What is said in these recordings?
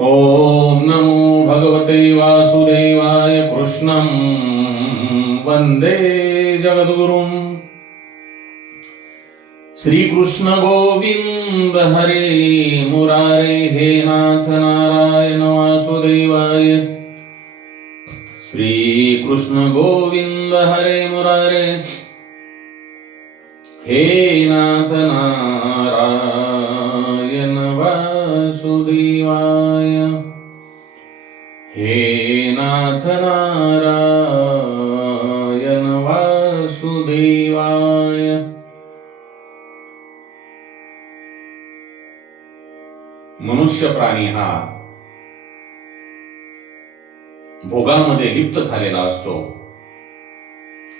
ॐ नमो भगवते वासुदेवाय कृष्णं वन्दे जगद्गुरुम्। श्रीकृष्ण गोविन्द हरे मुरारे हे नाथ नारायण वासुदेवाय। श्रीकृष्ण गोविन्द हरे मुरारे हे नाथ नारायण नारायण वासुदेवाय। मनुष्य प्राणी हा भोगामध्ये लिप्त झालेला असतो.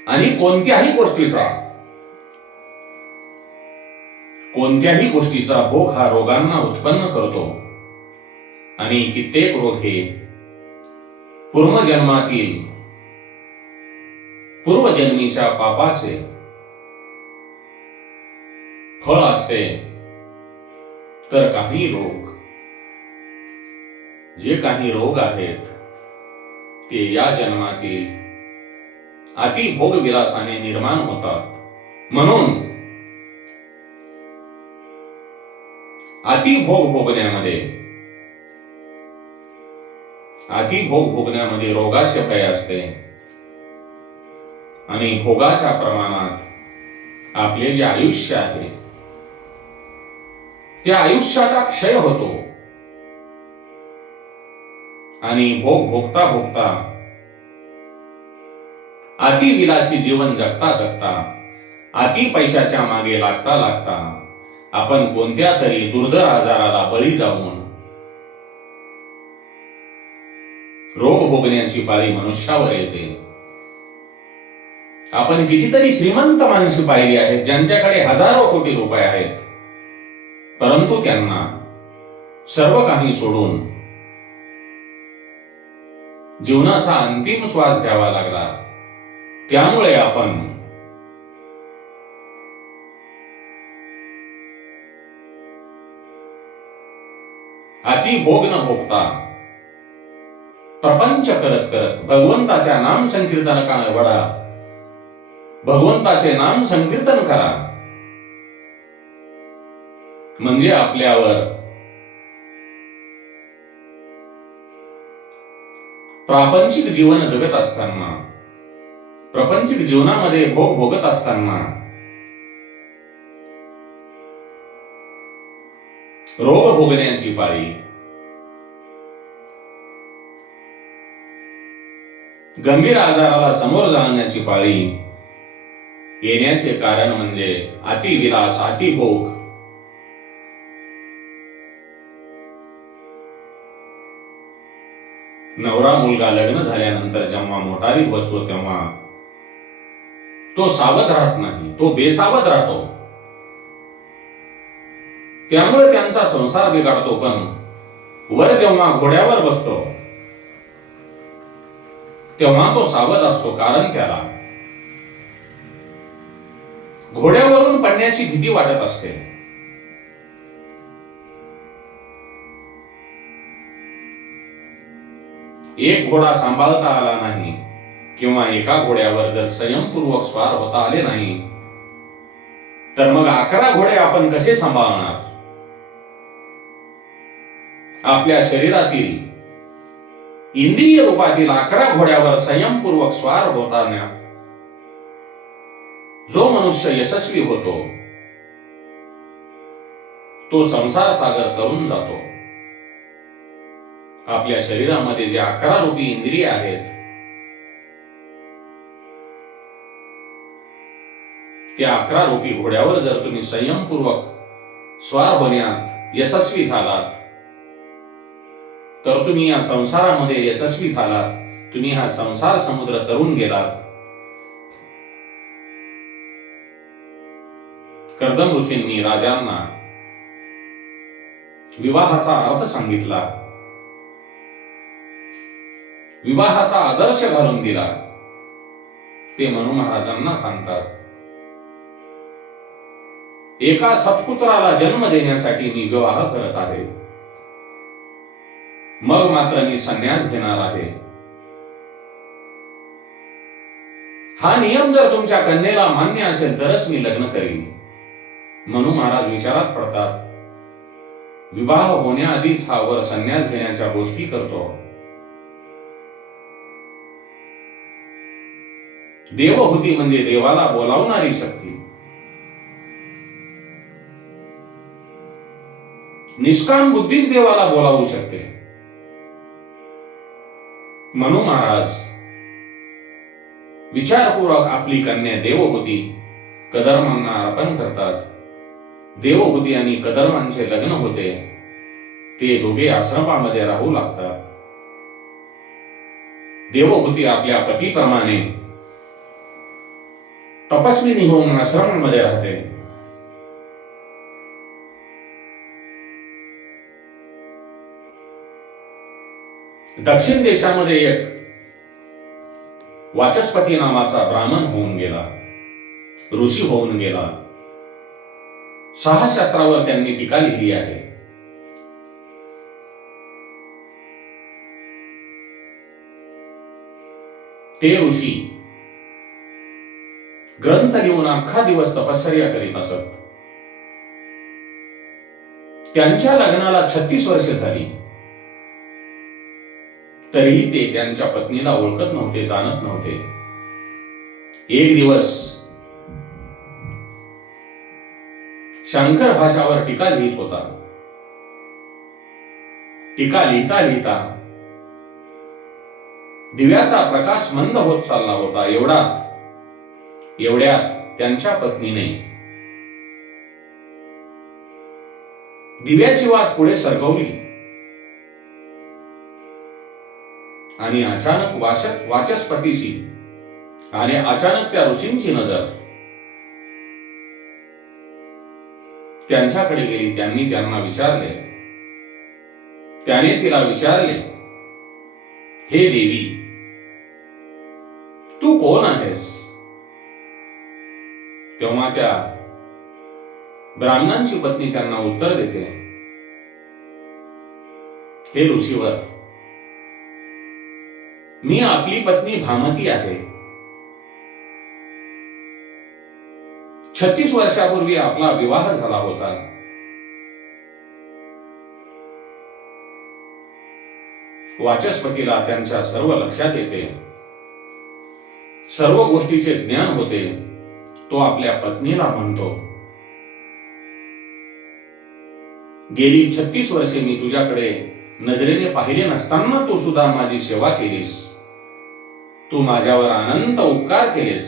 आणि कोणत्याही गोष्टीचा कोणत्याही गोष्टीचा भोग हा रोगांना उत्पन्न करतो. आणि कित्येक रोग हे पूर्वजन्मातील पूर्वजन्मीच्या पापाचे फळ असते तर काही रोग जे काही रोग आहेत ते या जन्मातील अतिभोगविलासाने विलासाने निर्माण होतात. म्हणून अति भोग भोगण्यामध्ये आधी भोग भोगण्यामध्ये रोगाचे भय असते. आणि भोगाच्या प्रमाणात आपले जे आयुष्य आहे त्या आयुष्याचा क्षय होतो. आणि भोग भोगता भोगता अतिविलासी जीवन जगता जगता अति पैशाच्या मागे लागता लागता आपण कोणत्या तरी दुर्धर आजाराला बळी जाऊन रोग भोगण्याची पाळी मनुष्यावर येते. आपण कितीतरी श्रीमंत माणसे पाहिली आहेत ज्यांच्याकडे हजारो कोटी रुपये आहेत. परंतु त्यांना सर्व काही सोडून जीवनाचा अंतिम श्वास घ्यावा लागला. त्यामुळे आपण अति भोग न भोगता प्रपंच करत करत भगवंताच्या नाम संकीर्तन का वडा. भगवंताचे नाम संकीर्तन करा. म्हणजे आपल्यावर प्रापंचिक जीवन जगत असताना प्रपंचिक जीवनामध्ये भोग भोगत असताना रोग भोगण्याची पाळी गंभीर आजाराला समोर जाण्याची पाळी येण्याचे कारण म्हणजे अतिविलास अतिभोग. नवरा मुलगा लग्न झाल्यानंतर जेव्हा मोटारीत बसतो तेव्हा तो सावध राहत नाही तो बेसावध राहतो. त्यामुळे त्यांचा संसार बिघडतो पण वर जेव्हा घोड्यावर बसतो तेव्हा तो सावध असतो कारण त्याला घोड्यावरून पडण्याची भीती वाटत असते. एक घोडा सांभाळता आला नाही किंवा एका घोड्यावर जर संयमपूर्वक स्वार होता आले नाही तर मग अकरा घोडे आपण कसे सांभाळणार? आपल्या शरीरातील इंद्रिय रूपातील अकरा घोड्यावर संयमपूर्वक स्वार होताना जो मनुष्य यशस्वी होतो तो संसार सागर तरुण जातो. आपल्या शरीरामध्ये जे अकरा रूपी इंद्रिय आहेत त्या अकरा रूपी घोड्यावर जर तुम्ही संयमपूर्वक स्वार होण्यात यशस्वी झालात तर तुम्ही या संसारामध्ये यशस्वी झालात. तुम्ही हा संसार समुद्र तरुण गेलात. कर्दम ऋषींनी राजांना विवाहाचा अर्थ सांगितला. विवाहाचा आदर्श घालून दिला. ते मनु महाराजांना सांगतात एका सत्पुत्राला जन्म देण्यासाठी मी विवाह करत आहे. मग मात्र मी संन्यास घेणार आहे. हा नियम जर तुमच्या कन्येला मान्य असेल तरच मी लग्न करीन. म्हणून महाराज विचारात पडतात विवाह होण्याआधीच हा वर संन्यास घेण्याच्या गोष्टी करतो. देवहूती म्हणजे देवाला बोलावणारी शक्ती. निष्काम बुद्धीच देवाला बोलावू शकते. मनु महाराज विचारपूर्वक आपली कन्या देवहूती कदर्मांना अर्पण करतात. देवहूती आणि कदर्मांचे लग्न होते. ते दोघे आश्रमामध्ये राहू लागतात. देवहूती आपल्या पतीप्रमाणे तपस्विनी होऊन आश्रमांमध्ये राहते. दक्षिण देशामध्ये एक वाचस्पती नावाचा ब्राह्मण होऊन गेला. ऋषी होऊन गेला. सहा शास्त्रावर त्यांनी टीका लिहिली आहे. ते ऋषी ग्रंथ लिहून अख्खा दिवस तपश्चर्या करीत असत. त्यांच्या लग्नाला छत्तीस वर्षे झाली. तरीही ते त्यांच्या पत्नीला ओळखत नव्हते जाणत नव्हते. एक दिवस शंकर भाषावर टीका लिहित होता. टीका लिहिता लिहिता दिव्याचा प्रकाश मंद होत चालला होता. एवढात एवढ्यात त्यांच्या पत्नीने दिव्याची वात पुढे सरकवली. आणि अचानक वाचक वाचस्पतीशी. आणि अचानक त्या ऋषींची नजर. त्यांच्याकडे गेली त्यांनी त्यांना विचारले. त्याने तिला विचारले हे देवी तू कोण आहेस? तेव्हा त्या ब्राह्मणांची पत्नी त्यांना उत्तर देते हे ऋषीवर मी आपली पत्नी भामती आहे. छत्तीस वर्षापूर्वी आपला विवाह झाला होता. वाचस्पतीला त्यांच्या सर्व लक्षात येते. सर्व गोष्टीचे ज्ञान होते. तो आपल्या पत्नीला म्हणतो गेली छत्तीस वर्षे मी तुझ्याकडे नजरेने पाहिले नसताना तू सुद्धा माझी सेवा केलीस. तू माझ्यावर अनंत उपकार केलेस.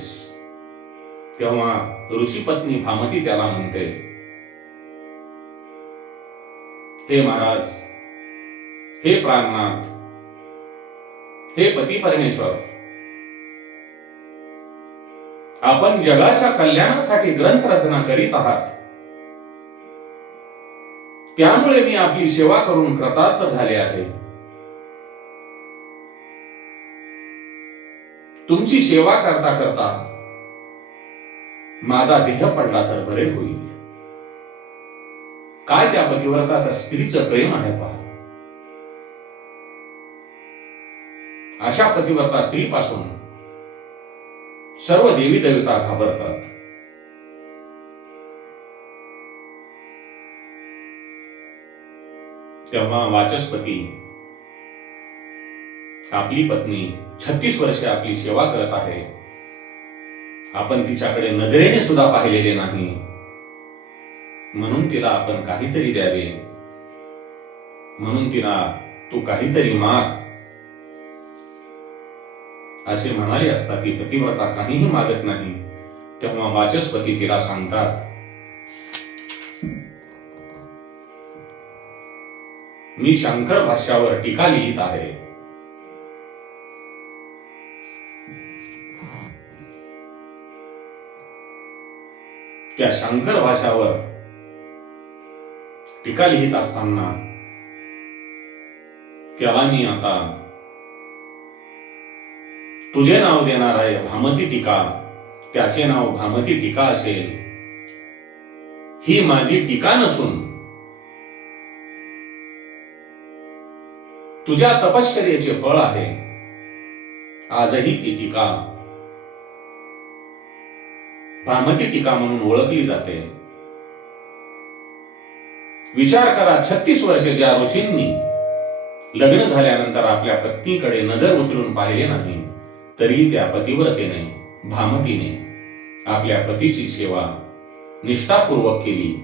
तेव्हा ऋषीपत्नी भामती त्याला म्हणते हे महाराज हे प्राणनाथ हे पती परमेश्वर आपण जगाच्या कल्याणासाठी ग्रंथ रचना करीत आहात. त्यामुळे मी आपली सेवा करून कृतार्थ झाले आहे. तुमची सेवा करता करता माझा देह पडला तर बरे होईल. काय त्या पतिव्रताचं स्त्रीचं प्रेम आहे पहा. अशा पतिव्रता स्त्रीपासून सर्व देवी देवता घाबरतात. तेव्हा वाचस्पती आपली पत्नी छत्तीस वर्षे आपली सेवा करत आहे. आपण तिच्याकडे नजरेने सुद्धा पाहिलेले नाही. म्हणून तिला आपण काहीतरी द्यावे. म्हणून तिला तू काहीतरी माग. असे म्हणाले असता ती पतिव्रता काहीही मागत नाही. तेव्हा वाचस्पती तिला सांगतात मी शंकर भाष्यावर टीका लिहित आहे. त्या शंकर भाषावर टीका लिहित असताना त्याला मी आता तुझे नाव देणार आहे भामती टीका त्याचे नाव भामती टीका असेल. ही माझी टीका नसून तुझ्या तपश्चर्याचे फळ आहे. आजही ती टीका भामती टीका म्हणून ओळखली जाते. विचार करा छत्तीस वर्षे ज्या ऋषींनी लग्न झाल्यानंतर आपल्या पत्नीकडे नजर उचलून पाहिले नाही तरी त्या पतिव्रतेने भामतीने आपल्या पतीची सेवा निष्ठापूर्वक केली.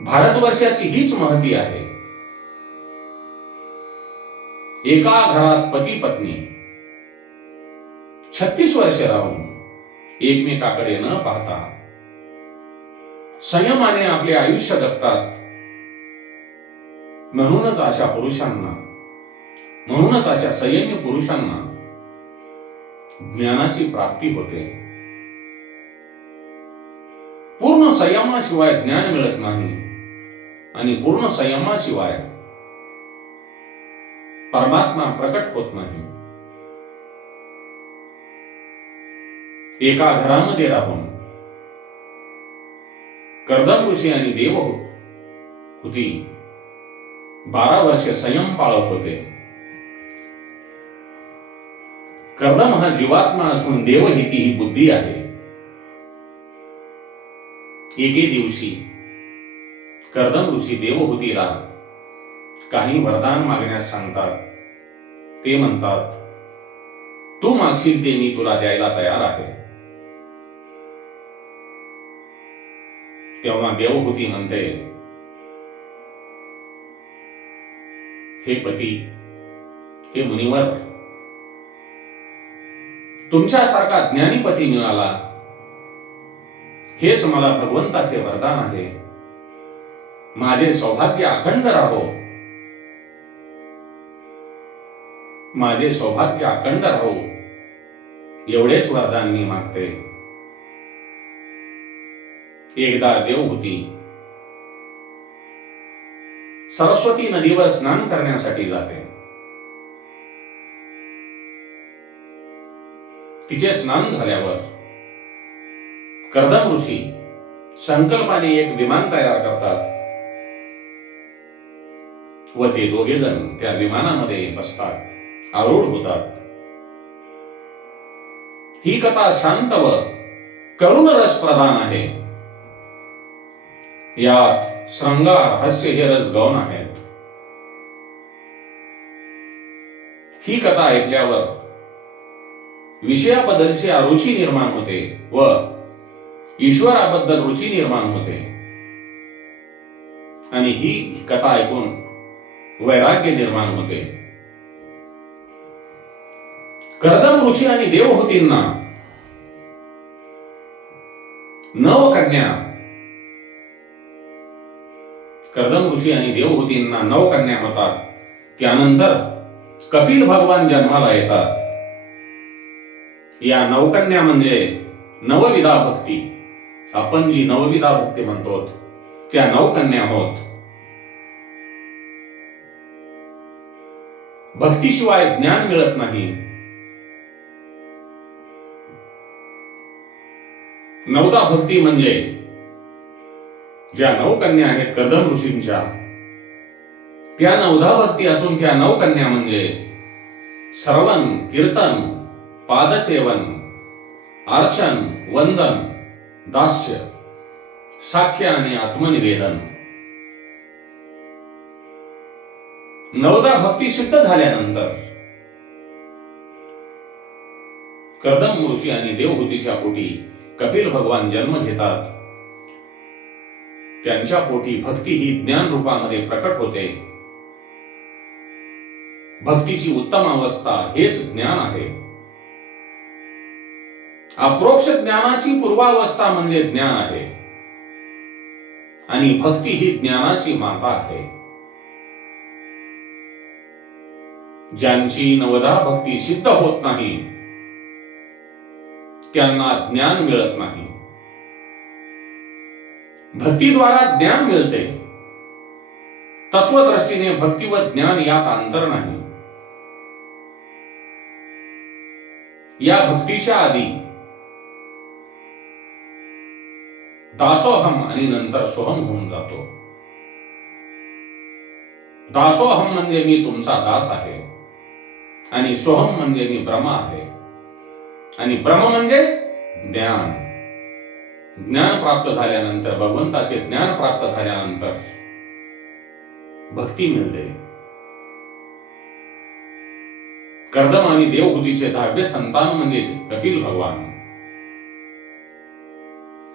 भारतवर्षाची हीच महती आहे. एका घरात पती पत्नी छत्तीस वर्षे राहून एकमेकाकडे न पाहता संयमाने आपले आयुष्य जगतात. म्हणूनच अशा पुरुषांना म्हणूनच अशा संयमी पुरुषांना ज्ञानाची प्राप्ती होते. पूर्ण संयमाशिवाय ज्ञान मिळत नाही आणि पूर्ण संयमाशिवाय परमात्मा प्रकट होत नाही. एका घरामध्ये राहून. कर्दम ऋषी आणि देव होती. बारा वर्षे संयम पाळत होते. कर्दम हा जीवात्मा असून देव ही बुद्धी आहे. एके दिवशी कर्दम ऋषी देवहूतीला काही वरदान मागण्यास सांगतात. ते म्हणतात तू मागशील ते मी तुला द्यायला तयार आहे. तेव्हा देवहूती म्हणते हे पती हे मुनिवर तुमच्यासारखा ज्ञानीपती मिळाला. हेच मला भगवंताचे वरदान आहे. माझे सौभाग्य अखंड राहो. माझे सौभाग्य अखंड राहो. एवढेच वरदान मी मागते. एकदा देव होती. सरस्वती नदीवर स्नान करण्यासाठी जाते. तिचे स्नान झाल्यावर कर्दम ऋषी संकल्पाने एक विमान तयार करतात. व ते दोघे जण त्या विमानामध्ये बसतात आरूढ होतात. ही कथा शांत व करुण रस प्रदान आहे. यात श्रंगार हास्य हे रस गौण आहेत. ही कथा ऐकल्यावर विषयाबद्दलची अरुची निर्माण होते व ईश्वराबद्दल रुची निर्माण होते. आणि ही कथा ऐकून वैराग्य निर्माण होते. कर्दम ऋषी आणि देवहूतींना नव कन्या कर्दम ऋषी आणि देवहूतींना नव कन्या होतात त्यानंतर कपिल भगवान जन्माला येतात. या नवकन्या म्हणजे नवविधा भक्ती. आपण जी नवविधा भक्ती म्हणतो त्या नवकन्या होत. भक्तीशिवाय ज्ञान मिळत नाही. नवदा भक्ती म्हणजे ज्या नऊ कन्या आहेत कर्दम ऋषींच्या त्या नवधा भक्ती असून त्या नऊ कन्या म्हणजे श्रवण कीर्तन पादसेवन अर्चन वंदन दास्य साख्य आणि आत्मनिवेदन. नवदा भक्ती सिद्ध झाल्यानंतर कर्दम ऋषी आणि देवहूतीच्या पोटी कपिल भगवान जन्म घेतात. त्यांच्या पोटी भक्ती ही ज्ञान रूपामध्ये प्रकट होते. भक्तीची उत्तम अवस्था हेच ज्ञान आहे. अप्रोक्ष ज्ञानाची पूर्वावस्था म्हणजे ज्ञान आहे. आणि भक्ती ही ज्ञानाची माता आहे. ज्यांची नवदा भक्ती सिद्ध होत नाही त्यांना ज्ञान मिळत नाही. भक्तीद्वारा ज्ञान मिळते. तत्वदृष्टीने भक्ती व ज्ञान यात अंतर नाही. या भक्तीच्या आधी दासोहम आणि नंतर सोहम होऊन जातो. दासोहम म्हणजे मी तुमचा दास आहे. आणि सोहम म्हणजे मी ब्रह्म आहे. आणि ब्रह्म म्हणजे ज्ञान. ज्ञान प्राप्त झाल्यानंतर भगवंताचे ज्ञान प्राप्त झाल्यानंतर भक्ती मिळते. कर्दम आणि देवहूतीचे दहावे संतान म्हणजे कपिल भगवान.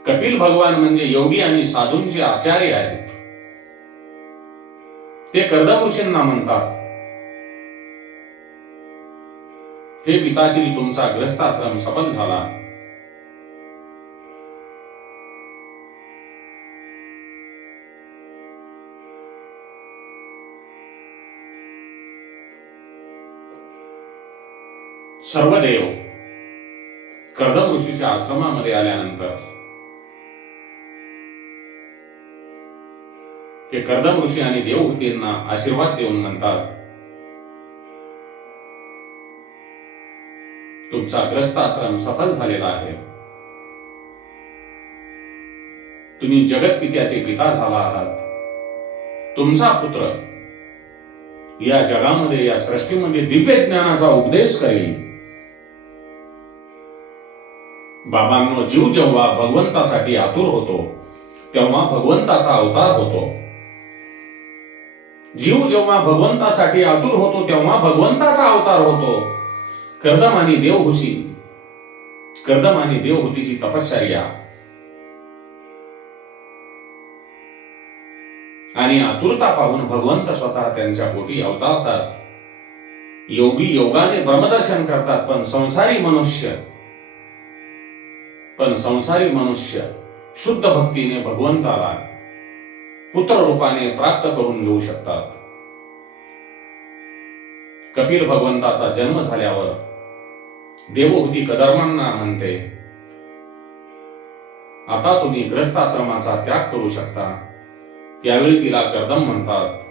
कपिल भगवान म्हणजे योगी आणि साधूंचे आचार्य आहेत. ते कर्दम ऋषींना म्हणतात. हे पिताश्री तुमचा ग्रस्ताश्रम सफल झाला. सर्व देव कर्दम ऋषीच्या आश्रमामध्ये आल्यानंतर ते कर्दम ऋषी आणि देवहूतींना आशीर्वाद देऊन म्हणतात तुमचा ग्रस्त आश्रम सफल झालेला आहे. तुम्ही जगतपित्याचे पिता झाला आहात. तुमचा पुत्र या जगामध्ये या सृष्टीमध्ये दिव्य ज्ञानाचा उपदेश करेल. बाबांनो जीव जेव्हा भगवंतासाठी आतुर होतो तेव्हा भगवंताचा अवतार होतो. जीव जेव्हा भगवंतासाठी आतुर होतो तेव्हा भगवंताचा अवतार होतो. कर्दम आणि देवहुसी कर्दम आणि देवहुतीची तपश्चर्या. आणि आतुरता पाहून भगवंत स्वतः त्यांच्या पोटी अवतारतात. योगी योगाने ब्रह्मदर्शन करतात पण संसारी मनुष्य पण संसारी मनुष्य शुद्ध भक्तीने भगवंताला पुत्र रूपाने प्राप्त करून घेऊ शकतात. कपिल भगवंताचा जन्म झाल्यावर देवहूती कदर्मांना म्हणते आता तुम्ही ग्रस्ताश्रमाचा त्याग करू शकता. त्यावेळी तिला कर्दम म्हणतात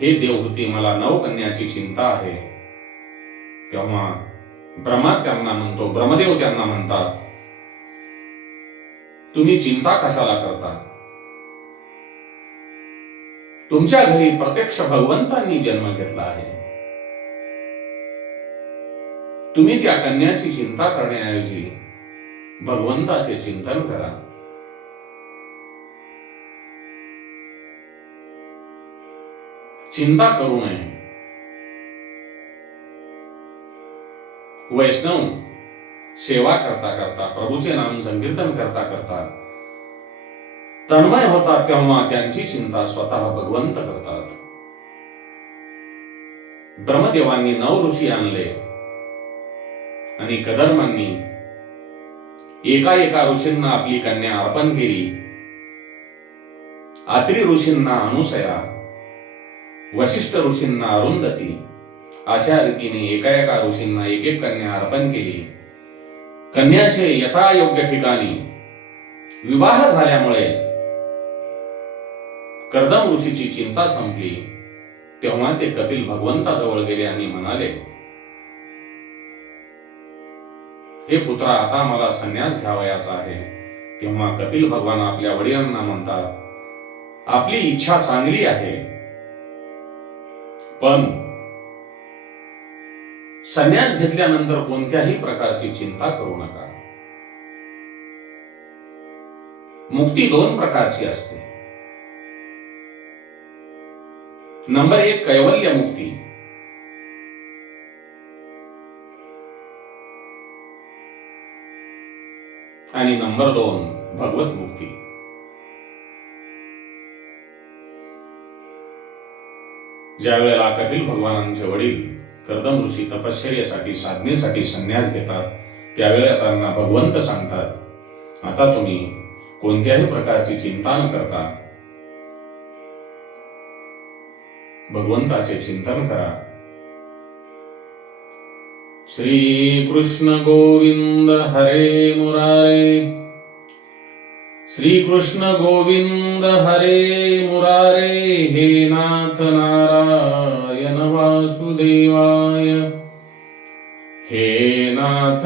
हे देवहूती मला नवकन्याची चिंता आहे. तेव्हा ब्रह्मा त्यांना म्हणतो ब्रह्मदेव त्यांना म्हणतात तुम्ही चिंता कशाला करता? तुमच्या घरी प्रत्यक्ष भगवंतांनी जन्म घेतला आहे. तुम्ही त्या कन्याची चिंता करण्याऐवजी भगवंताचे चिंतन करा. चिंता करू नये. वैष्णव सेवा करता करता प्रभूचे नाम संकीर्तन करता करता तन्मय होतात तेव्हा त्यांची चिंता स्वतः भगवंत करतात. ब्रह्मदेवांनी नव ऋषी आणले आणि कदर्मांनी एका एका ऋषींना आपली कन्या अर्पण केली. आत्री ऋषींना अनुसया वशिष्ठ ऋषींना अरुंधती अशा रीतीने एका एका ऋषींना एक एक कन्या अर्पण केली. कन्याचे यथायोग्य ठिकाणी विवाह झाल्यामुळे कर्दम ऋषीची चिंता संपली. तेव्हा ते कपिल भगवंताजवळ गेले आणि म्हणाले हे पुत्रा आता मला संन्यास घ्यावयाचा आहे. तेव्हा कपिल भगवान आपल्या वडिलांना म्हणतात आपली इच्छा चांगली आहे पण संन्यास घेतल्यानंतर कोणत्याही प्रकारची चिंता करू नका. मुक्ती दोन प्रकारची असते. नंबर एक कैवल्य मुक्ती. आणि नंबर दोन भगवत मुक्ती. ज्या वेळेला कपिल भगवानांचे वडील कर्दम ऋषी तपश्चर्यासाठी साधनेसाठी संन्यास घेतात. त्यावेळेला त्यांना भगवंत सांगतात आता तुम्ही कोणत्याही प्रकारची चिंता न करता भगवंताचे चिंतन करा. श्री कृष्ण गोविंद हरे मुरारे. श्री कृष्ण गोविंद हरे मुरारे. हे नाथ नारायण वासुदेवा. हे नाथ